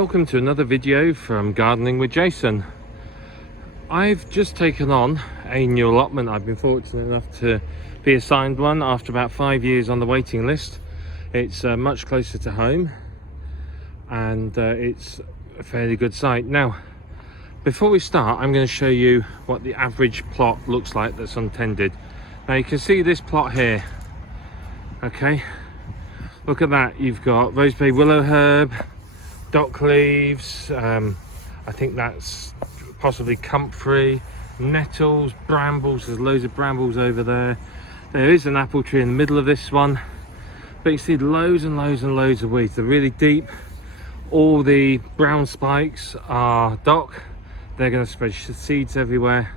welcome to another video from Gardening with Jason. I've just taken on a new allotment. I've been fortunate enough to be assigned one after about 5 years on the waiting list. It's much closer to home and it's a fairly good site. Now, before we start, I'm going to show you what the average plot looks like that's untended. Now you can see this plot here. Okay, look at that. You've got roseberry willow herb, dock leaves, I think that's possibly comfrey, nettles, brambles. There's loads of brambles over there. There is an apple tree in the middle of this one, but you see loads and loads and loads of weeds. They're really deep. All the brown spikes are dock. They're going to spread seeds everywhere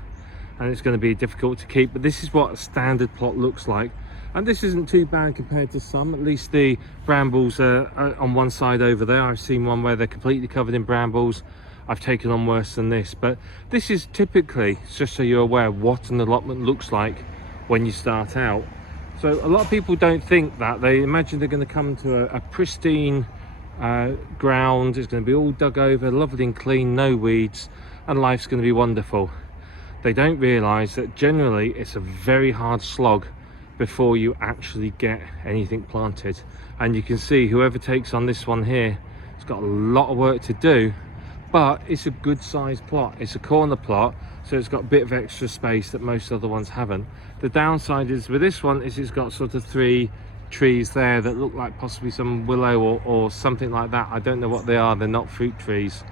and it's going to be difficult to keep, but this is what a standard plot looks like. And this isn't too bad compared to some. At least the brambles are on one side over there. I've seen one where they're completely covered in brambles. I've taken on worse than this, but this is typically, just so you're aware, what an allotment looks like when you start out. So a lot of people don't think that. They imagine they're going to come to a pristine ground. It's going to be all dug over, lovely and clean, no weeds, and life's going to be wonderful. They don't realise that generally it's a very hard slog before you actually get anything planted. And you can see whoever takes on this one here has got a lot of work to do, but it's a good sized plot. It's a corner plot, so it's got a bit of extra space that most other ones haven't. The downside is with this one is it's got sort of 3 trees there that look like possibly some willow or something like that. I don't know what they are. They're not fruit trees,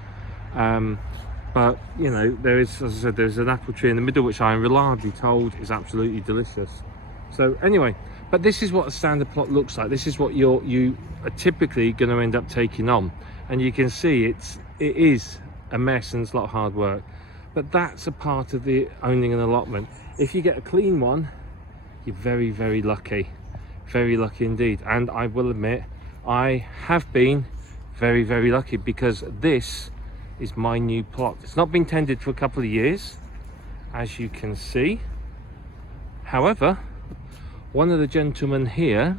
but you know, there is, as I said, there's an apple tree in the middle which I am reliably told is absolutely delicious. So anyway, but this is what a standard plot looks like. This is what you are typically going to end up taking on, and you can see it is a mess and it's a lot of hard work, but that's a part of the owning an allotment. If you get a clean one, you're very, very lucky indeed. And I will admit, I have been very, very lucky because this is my new plot. It's not been tended for a couple of years, as you can see. However, one of the gentlemen here,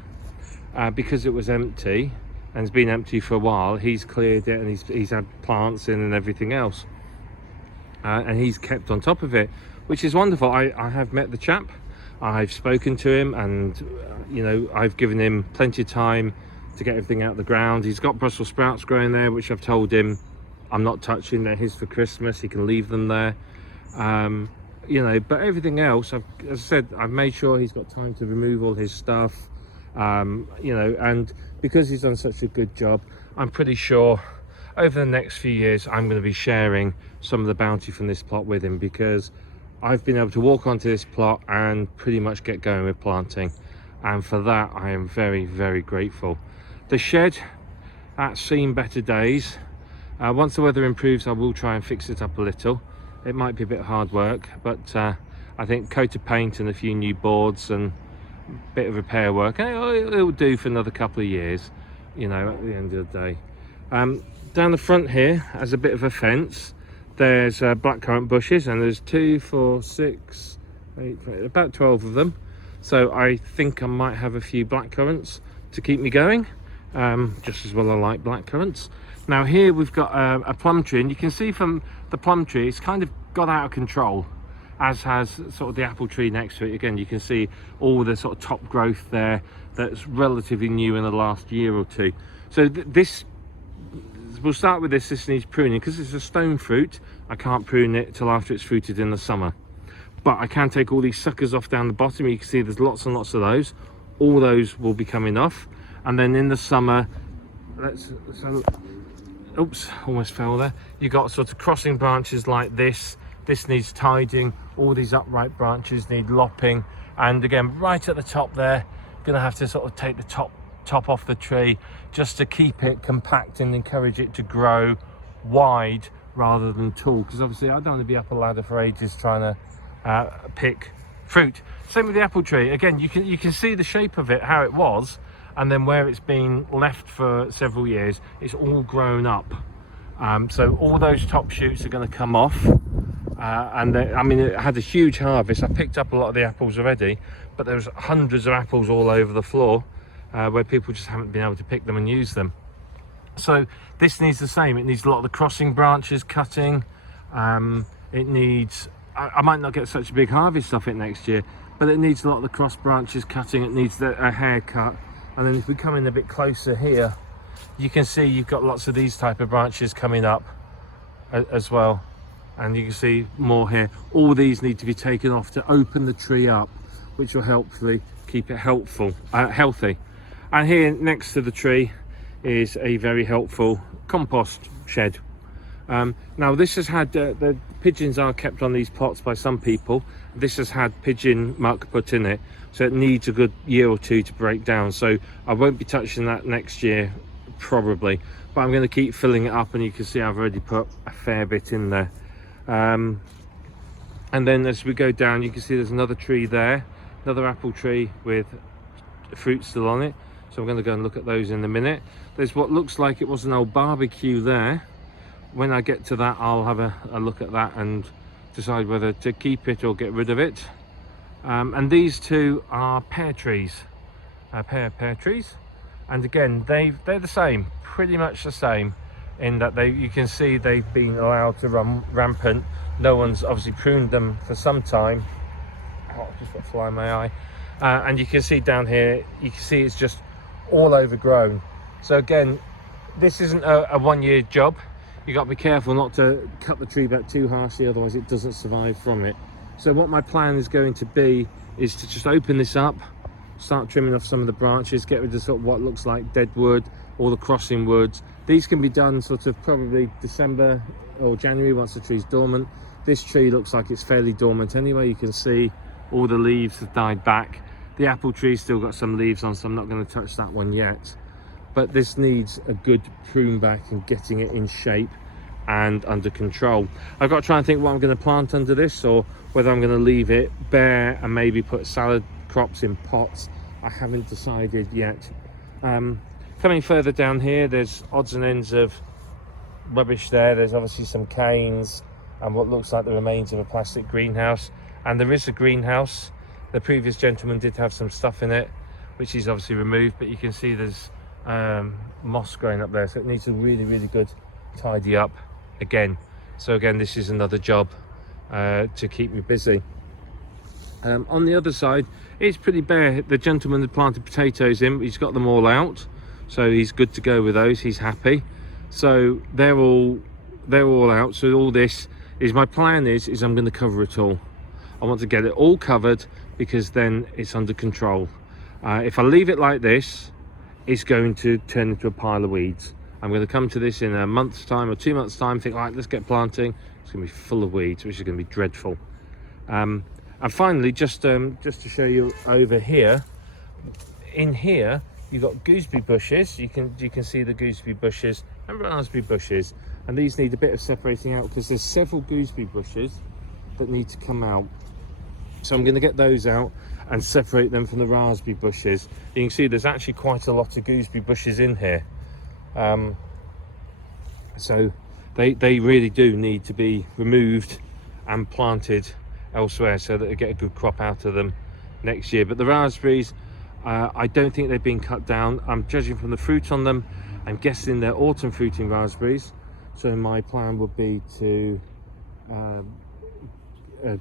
because it was empty and it's been empty for a while, he's cleared it and he's had plants in and everything else, and he's kept on top of it, which is wonderful. I have met the chap, I've spoken to him, and you know, I've given him plenty of time to get everything out of the ground. He's got Brussels sprouts growing there, which I've told him I'm not touching. They're his for Christmas. He can leave them there. You know, but everything else, as I said, I've made sure he's got time to remove all his stuff, you know, and because he's done such a good job, I'm pretty sure over the next few years I'm going to be sharing some of the bounty from this plot with him, because I've been able to walk onto this plot and pretty much get going with planting, and for that I am very, very grateful. The shed, that's seen better days. Once the weather improves, I will try and fix it up a little. It might be a bit of hard work, but I think coat of paint and a few new boards and a bit of repair work, and it'll do for another couple of years, you know, at the end of the day. Down the front here, as a bit of a fence, there's blackcurrant bushes, and there's 2, 4, 6, 8, about 12 of them. So I think I might have a few blackcurrants to keep me going, just as well I like blackcurrants. Now here we've got a plum tree, and you can see from the plum tree it's kind of got out of control, as has sort of the apple tree next to it. Again, you can see all the sort of top growth there that's relatively new in the last year or two. So this, we'll start with this. This needs pruning because it's a stone fruit. I can't prune it till after it's fruited in the summer, but I can take all these suckers off down the bottom. You can see there's lots and lots of those. All those will be coming off, and then in the summer, oops, almost fell there. You've got sort of crossing branches like this. This needs tidying. All these upright branches need lopping, and again, right at the top there, gonna have to sort of take the top off the tree just to keep it compact and encourage it to grow wide rather than tall, because obviously I don't want to be up a ladder for ages trying to pick fruit. Same with the apple tree. Again, you can see the shape of it, how it was, and then where it's been left for several years, it's all grown up. So all those top shoots are going to come off, and I mean, it had a huge harvest. I picked up a lot of the apples already, but there's hundreds of apples all over the floor, where people just haven't been able to pick them and use them. So this needs the same. It needs a lot of the crossing branches cutting. It needs, I might not get such a big harvest off it next year, but it needs a lot of the cross branches cutting. It needs a haircut. And then if we come in a bit closer here, you can see you've got lots of these type of branches coming up as well. And you can see more here. All these need to be taken off to open the tree up, which will hopefully keep it healthy. And here next to the tree is a very helpful compost shed. Now this has had, the pigeons are kept on these pots by some people. This has had pigeon muck put in it, so it needs a good year or two to break down. So I won't be touching that next year probably, but I'm going to keep filling it up, and you can see I've already put a fair bit in there. And then as we go down, you can see there's another tree there, another apple tree with fruit still on it. So I'm going to go and look at those in a minute. There's what looks like it was an old barbecue there. When I get to that, I'll have a look at that and decide whether to keep it or get rid of it. And these two are pear trees, pear trees. And again, they're the same, pretty much the same, in that you can see they've been allowed to run rampant. No one's obviously pruned them for some time. Oh, just got a fly in my eye. And you can see down here, you can see it's just all overgrown. So again, this isn't a 1 year job. You got to be careful not to cut the tree back too harshly, otherwise it doesn't survive from it. So what my plan is going to be is to just open this up, start trimming off some of the branches, get rid of sort of what looks like dead wood, all the crossing woods. These can be done sort of probably December or January once the tree's dormant. This tree looks like it's fairly dormant anyway. You can see all the leaves have died back. The apple tree's still got some leaves on, so I'm not going to touch that one yet. But this needs a good prune back and getting it in shape and under control. I've got to try and think what I'm going to plant under this, or whether I'm going to leave it bare and maybe put salad crops in pots. I haven't decided yet. Coming further down here, there's odds and ends of rubbish there. There's obviously some canes and what looks like the remains of a plastic greenhouse. And there is a greenhouse. The previous gentleman did have some stuff in it, which he's obviously removed, but you can see there's moss growing up there, so it needs a really good tidy up again. So again, this is another job to keep me busy. On the other side, it's pretty bare. The gentleman had planted potatoes in, he's got them all out, so he's good to go with those. He's happy. So they're all out. So all this is, my plan is I'm going to cover it all. I want to get it all covered, because then it's under control. If I leave it like this, it's going to turn into a pile of weeds. I'm going to come to this in a month's time or 2 months time, think, all right, let's get planting. It's going to be full of weeds, which is going to be dreadful. And finally, just to show you over here, in here you've got gooseberry bushes. You can see the gooseberry bushes and raspberry bushes, and these need a bit of separating out because there's several gooseberry bushes that need to come out. So I'm going to get those out and separate them from the raspberry bushes. You can see there's actually quite a lot of gooseberry bushes in here. So they really do need to be removed and planted elsewhere so that they get a good crop out of them next year. But the raspberries, I don't think they've been cut down. I'm judging from the fruit on them. I'm guessing they're autumn fruiting raspberries. So my plan would be to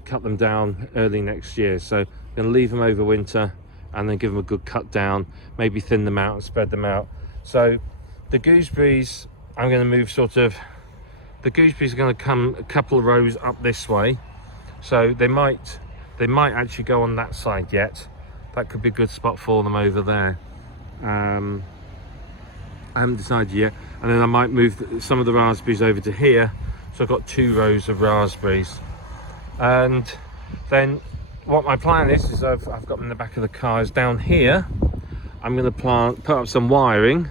cut them down early next year. So I'm going to leave them over winter and then give them a good cut down, maybe thin them out and spread them out. So the gooseberries, I'm going to move the gooseberries are going to come a couple of rows up this way. So they might actually go on that side yet. That could be a good spot for them over there. I haven't decided yet. And then I might move some of the raspberries over to here. So I've got 2 rows of raspberries. And then what my plan is I've got them in the back of the car, is down here I'm going to put up some wiring.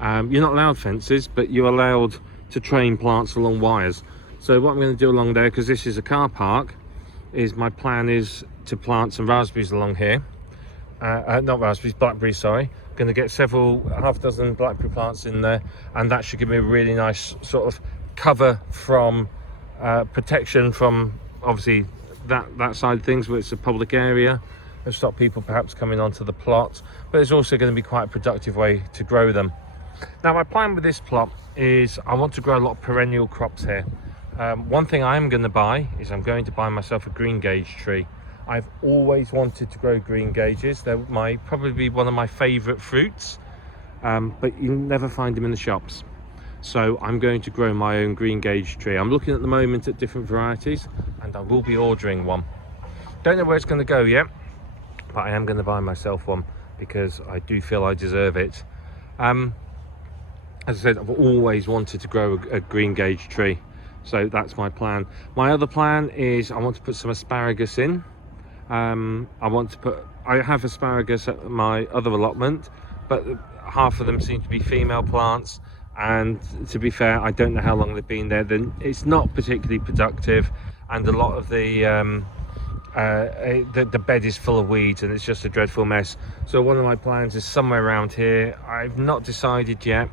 You're not allowed fences, but you're allowed to train plants along wires. So what I'm going to do along there, because this is a car park, is my plan is to plant some raspberries along here. Not raspberries, blackberries, sorry. I'm going to get half a dozen blackberry plants in there, and that should give me a really nice sort of cover from protection from obviously that side of things, where it's a public area. It'll stop people perhaps coming onto the plot, but it's also going to be quite a productive way to grow them. Now my plan with this plot is I want to grow a lot of perennial crops here. One thing I am going to buy is I'm going to buy myself a green gage tree. I've always wanted to grow green gages. They're probably one of my favourite fruits, but you never find them in the shops. So I'm going to grow my own green gage tree. I'm looking at the moment at different varieties, and I will be ordering one. Don't know where it's going to go yet, but I am going to buy myself one because I do feel I deserve it. As I said, I've always wanted to grow a green gage tree, so that's my plan. My other plan is I want to put some asparagus in. I have asparagus at my other allotment, but half of them seem to be female plants, and to be fair, I don't know how long they've been there. Then it's not particularly productive, and a lot of the bed is full of weeds, and it's just a dreadful mess. So one of my plans is somewhere around here. I've not decided yet.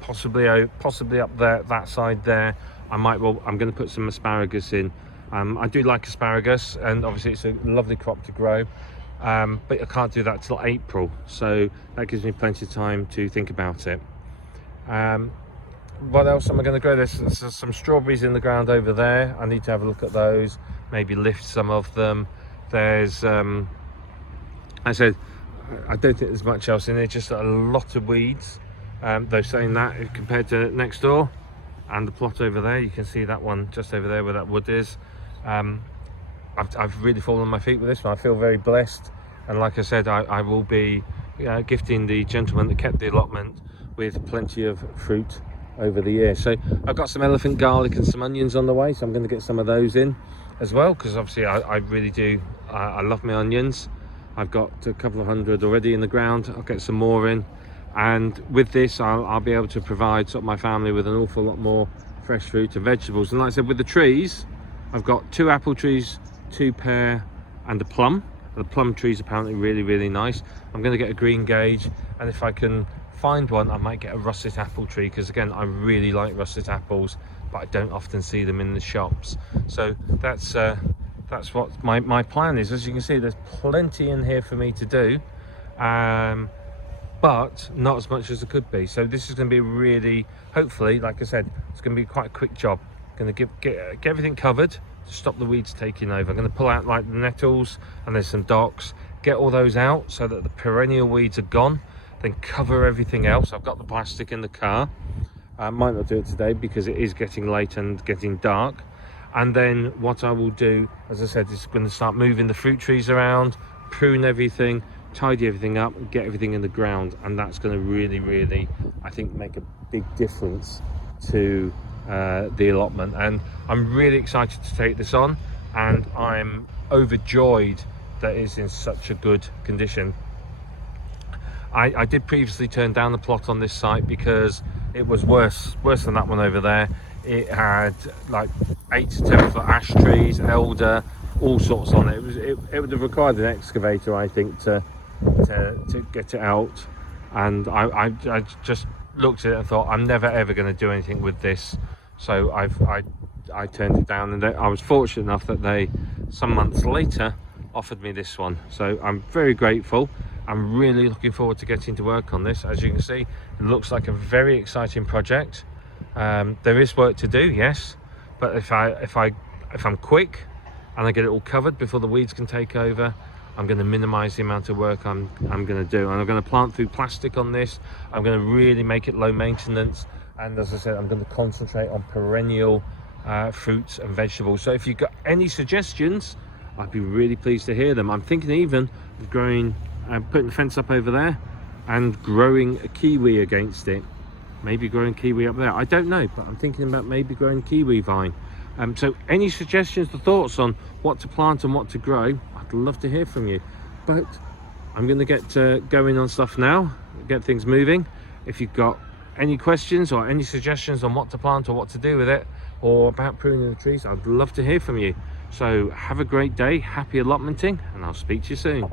Possibly up there, that side there. I'm going to put some asparagus in. I do like asparagus, and obviously it's a lovely crop to grow, but I can't do that till April, so that gives me plenty of time to think about it. What else am I going to grow? There's some strawberries in the ground over there. I need to have a look at those, maybe lift some of them. There's I said I don't think there's much else in there, just a lot of weeds. Though saying that, compared to next door and the plot over there, you can see that one just over there where that wood is. I've really fallen on my feet with this one. I feel very blessed, and like I said, I will be gifting the gentleman that kept the allotment with plenty of fruit over the year. So I've got some elephant garlic and some onions on the way, so I'm going to get some of those in as well, because obviously I really do. I love my onions. I've got a couple of hundred already in the ground. I'll get some more in. And with this, I'll be able to provide sort of my family with an awful lot more fresh fruit and vegetables. And like I said, with the trees, I've got 2 apple trees, 2 pear, and a plum. The plum tree's apparently really, really nice. I'm going to get a green gage, and if I can find one, I might get a russet apple tree, because again, I really like russet apples, but I don't often see them in the shops. So that's what my plan is. As you can see, there's plenty in here for me to do. But not as much as it could be. So this is going to be really, hopefully, like I said, it's going to be quite a quick job. Going to get everything covered to stop the weeds taking over. I'm going to pull out like the nettles, and there's some docks, get all those out so that the perennial weeds are gone, then cover everything else. I've got the plastic in the car. I might not do it today because it is getting late and getting dark. And then what I will do, as I said, is going to start moving the fruit trees around, prune everything, tidy everything up, and get everything in the ground, and that's going to really, really, I think, make a big difference to the allotment. And I'm really excited to take this on, and I'm overjoyed that it's in such a good condition. I did previously turn down the plot on this site because it was worse than that one over there. It had like 8 to 10 foot ash trees, elder, all sorts on it. It would have required an excavator, I think, to get it out. And I just looked at it and thought, I'm never ever going to do anything with this. So I turned it down, and I was fortunate enough that they, some months later, offered me this one. So I'm very grateful. I'm really looking forward to getting to work on this. As you can see, it looks like a very exciting project. There is work to do, yes, but if I'm quick and I get it all covered before the weeds can take over, I'm going to minimize the amount of work I'm going to do. And I'm going to plant through plastic on this. I'm going to really make it low maintenance, and as I said, I'm going to concentrate on perennial fruits and vegetables. So if you've got any suggestions, I'd be really pleased to hear them. I'm thinking even of growing, putting the fence up over there and growing a kiwi against it. Maybe growing kiwi up there, I don't know, but I'm thinking about maybe growing kiwi vine. So any suggestions or thoughts on what to plant and what to grow, I'd love to hear from you. But I'm going to get going on stuff now, get things moving. If you've got any questions or any suggestions on what to plant or what to do with it, or about pruning the trees, I'd love to hear from you. So have a great day, happy allotmenting, and I'll speak to you soon.